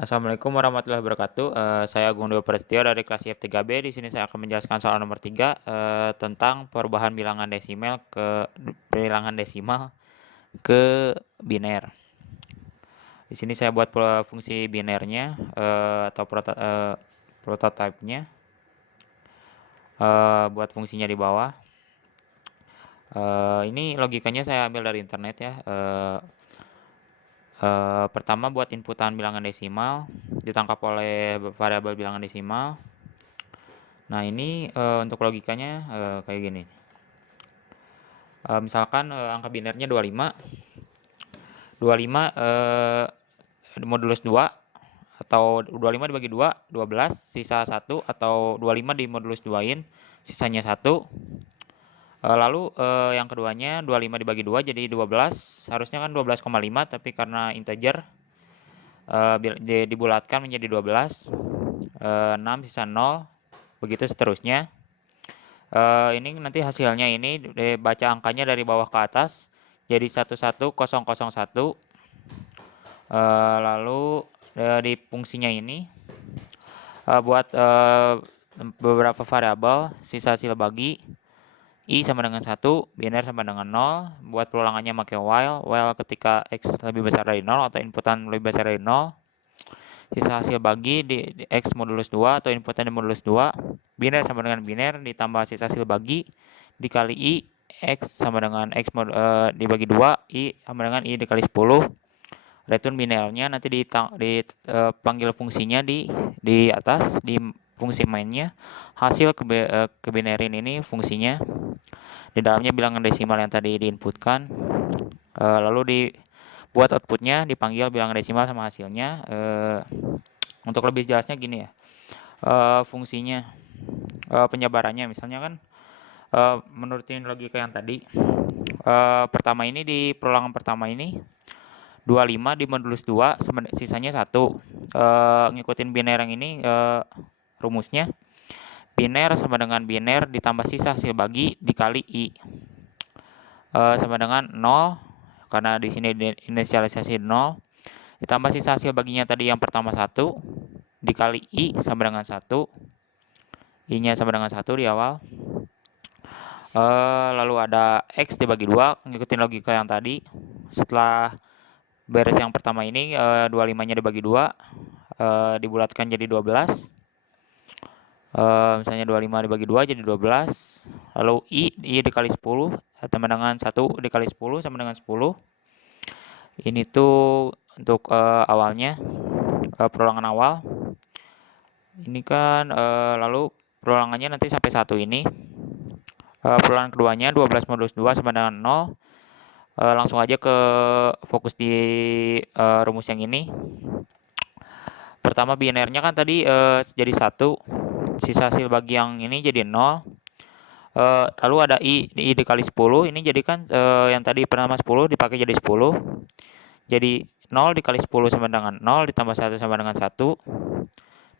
Assalamualaikum warahmatullahi wabarakatuh. Saya Agung Dwi Prasetyo dari kelas IF3B. Di sini saya akan menjelaskan soal nomor 3 tentang perubahan bilangan desimal ke biner. Di sini saya buat fungsi binernya atau prototipenya. Buat fungsinya di bawah. Ini logikanya saya ambil dari internet ya. Pertama buat inputan bilangan desimal ditangkap oleh variabel bilangan desimal. Nah ini untuk logikanya kayak gini. Misalkan angka binernya 25. 25 modulus 2 atau 25 dibagi 2, 12, sisa 1, atau 25 dimodulus 2-in, sisanya 1. Lalu yang keduanya 25 dibagi 2 jadi 12, harusnya kan 12,5 tapi karena integer dibulatkan menjadi 12. 6 sisa 0, begitu seterusnya. Ini nanti hasilnya ini baca angkanya dari bawah ke atas jadi 11001. Lalu di fungsinya ini buat beberapa variabel sisa hasil bagi i sama dengan 1, biner sama dengan 0. Buat perulangannya pakai while ketika x lebih besar dari 0 atau inputan lebih besar dari 0. Sisa hasil bagi di x modulus 2 atau inputan di modulus 2. Biner sama dengan biner ditambah sisa hasil bagi dikali i, x sama dengan x dibagi 2, i sama dengan i dikali 10. Return binernya nanti dipanggil fungsinya di atas di fungsi mainnya. Hasil kebinerin ini fungsinya. Di dalamnya bilangan desimal yang tadi diinputkan. Lalu dibuat outputnya dipanggil bilangan desimal sama hasilnya. Untuk lebih jelasnya gini ya. Fungsinya penyebarannya misalnya kan menurut logika yang tadi. Pertama ini di perulangan pertama ini 25 dimodulus 2 sisanya 1. Ngikutin biner yang ini rumusnya. Biner sama dengan biner ditambah sisa hasil bagi dikali i. Sama dengan 0 karena di sini inisialisasi 0 ditambah sisa hasil baginya tadi yang pertama 1 dikali i sama dengan 1. I-nya sama dengan 1 di awal. Lalu ada x dibagi 2 ngikutin logika yang tadi. Setelah beres yang pertama ini 25-nya dibagi 2 dibulatkan jadi 12. Misalnya 25 dibagi 2 jadi 12. Lalu i dikali 10 sama dengan 1 dikali 10 sama dengan 10. Ini tuh untuk awalnya perulangan awal. Ini kan lalu perulangannya nanti sampai 1 ini. Perulangan keduanya 12 modulus 2 sama dengan 0. Langsung aja ke fokus di rumus yang ini. Pertama binernya kan tadi jadi 1. Sisa hasil bagi yang ini jadi 0. Lalu ada i dikali 10. Ini jadi kan yang tadi pertama 10 dipakai jadi 10. Jadi 0 dikali 10 sama dengan 0 ditambah 1 sama dengan 1.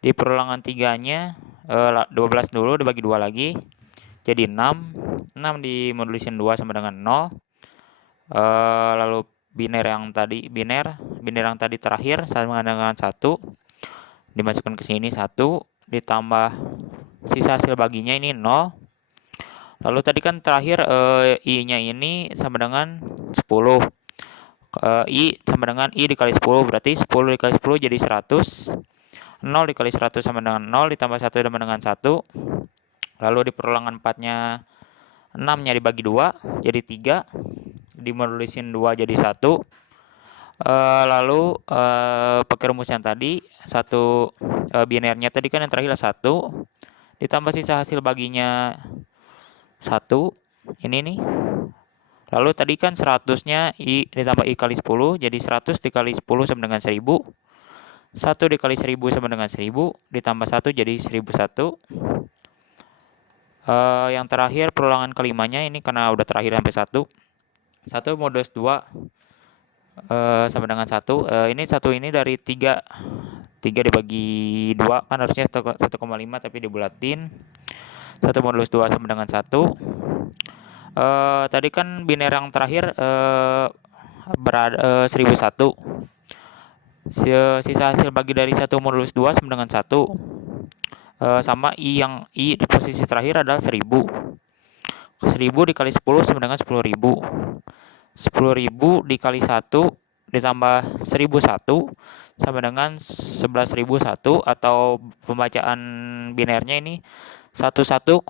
Di perulangan 3-nya 12 dulu dibagi 2 lagi. Jadi 6. 6 dimodulisin 2 sama dengan 0. Lalu biner yang tadi terakhir sama dengan 1. Dimasukkan ke sini 1 ditambah sisa hasil baginya ini 0. Lalu tadi kan terakhir i-nya ini sama dengan 10. I sama dengan i dikali 10 berarti 10 dikali 10 jadi 100. 0 dikali 100 sama dengan 0 ditambah 1 sama dengan 1. Lalu di perulangan 4-nya 6-nya dibagi 2 jadi 3. Dimodulisin 2 jadi 1. Lalu pakai rumus yang tadi binernya tadi kan yang terakhir 1 ditambah sisa hasil baginya 1 ini nih. Lalu tadi kan 100-nya i ditambah i kali 10 jadi 100 dikali 10 sama dengan 1000. 1 dikali 1000 sama dengan 1000 ditambah 1 jadi 1001. Yang terakhir perulangan kelimanya ini karena udah terakhir sampai 1 modulus 2 sama dengan 1. Ini 1 ini dari 3 dibagi 2 kan harusnya 1,5 tapi dibulatin. 1 modulus 2 sama dengan 1. Tadi kan biner yang terakhir 1001. Sisa hasil bagi dari 1 modulus 2 sama dengan 1. Sama I di posisi terakhir adalah 1000. 1000 dikali 10 sama dengan 10.000. 10.000 dikali 1 ditambah 1001 sama dengan 11.001, atau pembacaan binernya ini 11001.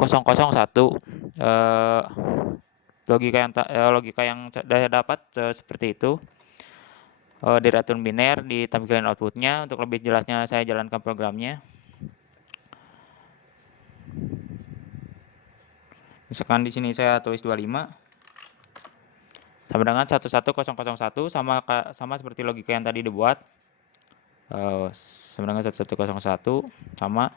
Logika yang saya dapat seperti itu. Di racun biner ditampilkan outputnya. Untuk lebih jelasnya saya jalankan programnya. Misalkan di sini saya tulis 25 sama dengan 11001, sama seperti logika yang tadi dibuat. Sama dengan 1101 sama.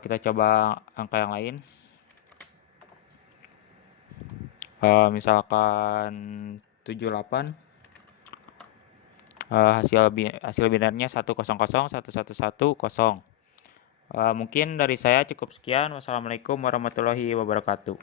Kita coba angka yang lain. Misalkan 78. Hasil binernya 1001110. Mungkin dari saya cukup sekian. Wassalamualaikum warahmatullahi wabarakatuh.